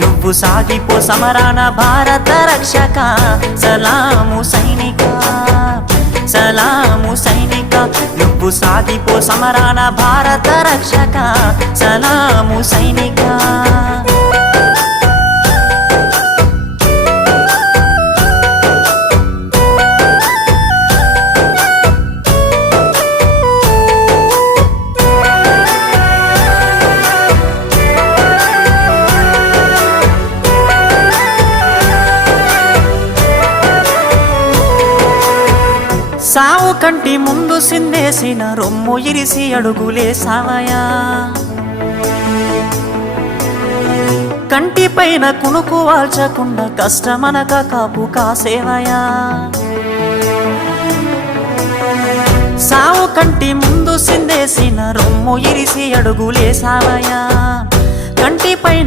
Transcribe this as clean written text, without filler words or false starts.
నువ్వు సాగిపో సమరాన భారత రక్షక సలాము సైనిక సలాము సైనిక నువ్వు సాగిపో సమరాన భారత రక్షక సలాము సైనిక సావు కంటి ముందు సిందేసిన రొమ్ము ఇరిసి అడుగులేసావయా కంటి పైన కునుకు వాల్చకుండా కష్టమనక కాపు కాసేవయా సావు కంటి ముందు సిందేసిన రొమ్ము ఇరిసి అడుగులేసావయా కంటి పైన